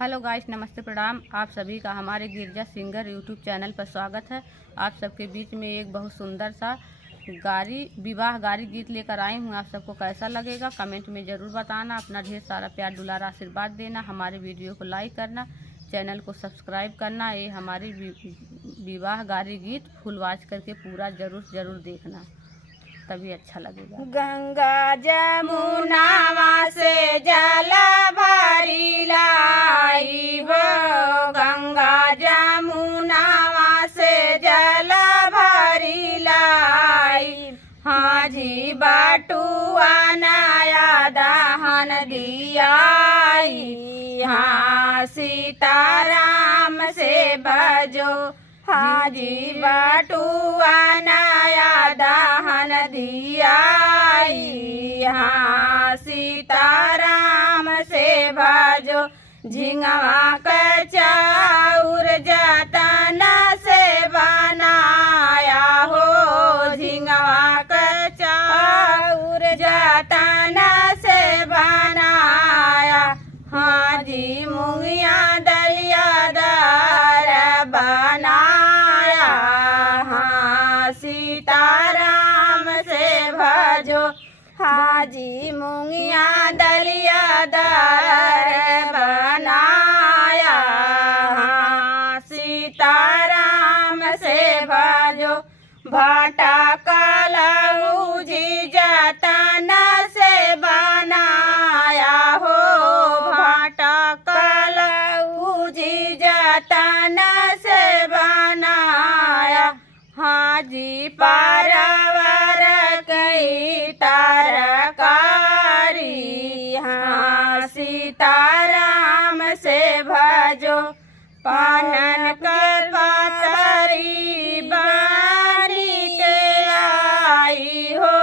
Hello guys, नमस्ते, प्रणाम। आप सभी का हमारे गिरजा सिंगर यूट्यूब चैनल पर स्वागत है। आप सबके बीच में एक बहुत सुंदर सा विवाह गारी गीत लेकर आई हूँ। आप सबको कैसा लगेगा कमेंट में ज़रूर बताना। अपना ढेर सारा प्यार दुलार आशीर्वाद देना। हमारे वीडियो को लाइक करना, चैनल को सब्सक्राइब करना। ये हमारी विवाह गारी गीत फुल वॉच करके पूरा ज़रूर देखना, तभी अच्छा लगेगा। गंगा जमुनावा से जल भरी लाई हो, गंगा जमुनावा से जल भरी लाई। हाँ जी बटुआ नया दहन दियाई, हाँ सीताराम से भजो। हाँ जी बटुआ नया दहन दियाई, हाँ सीताराम से भजो। झिंगवा का चाउर जतन से बनाया हो, झिंगवा का चाउर जतन से बनाया। हाँ जी मुंगिया दलिया दार बनाया, हाँ सीताराम से भजो। हाँ जी मुंगिया दलिया दार बनाया, हाँ सीताराम से भजो। भाटा कलऊ जी जतन से बनाया हो, भाटा कलऊ जी जतन से बनाया। हाँ जी पारावर कई तरकारी, हाँ सीताराम से भजो। पानन कर पातरी बानी के आई हो,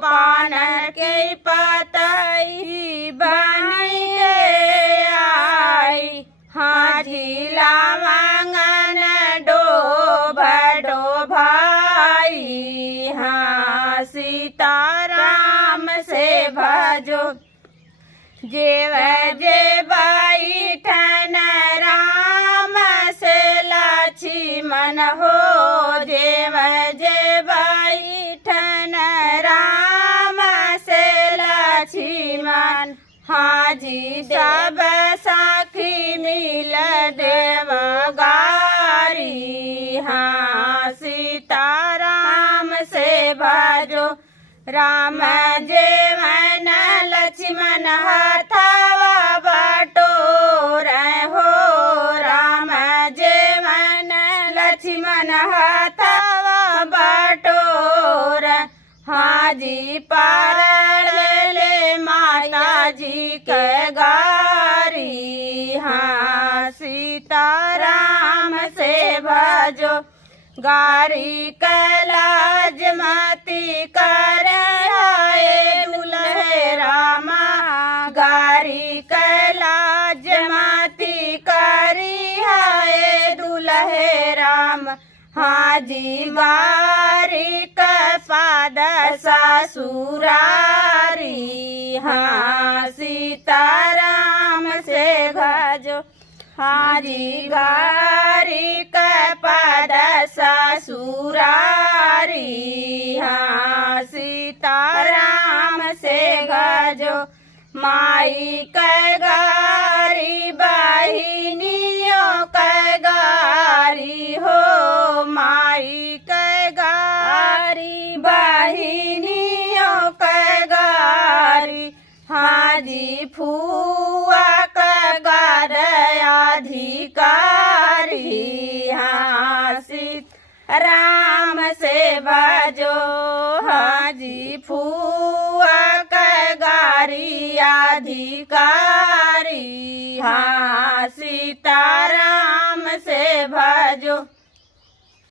पानन के पातरी बानी के आई। हाँ जी लवंगन डोभ भाई, हाँ सीताराम से भजो। जेव जे बैठन राम से लक्ष्मण हो, जेव जे बैठन राम से लक्ष्मण। हाँ जी सब साखी मिल देव गारी, हाँ सीताराम से भजो। राम जेवन लक्ष्मण हथवा बटोर हो, राम जेवन लक्ष्मण हथवा बटोर। हाँ जी पारण ले माता जी के गारी, हाँ सीताराम से भजो। गारी कैलाज मती कर आए दुल्हे रामा, गारी कैलाज मती करी आए दुल्हे राम। हाँ जी गारी का पाद ससुरारी, हाँ सीताराम से भजो। हाँ जी गारी का पद ससुरारी, हाँ सीताराम से भजो। माई कै गारी बहिनियों कै गारी हो, माई कै गारी बहिनियों कै गारी। हाँ जी फुआ कै गार अधिकारी, हाँ सीताराम से भजो। हाँ जी फुआ कै गारी अधिकारी, हाँ सीताराम से भजो।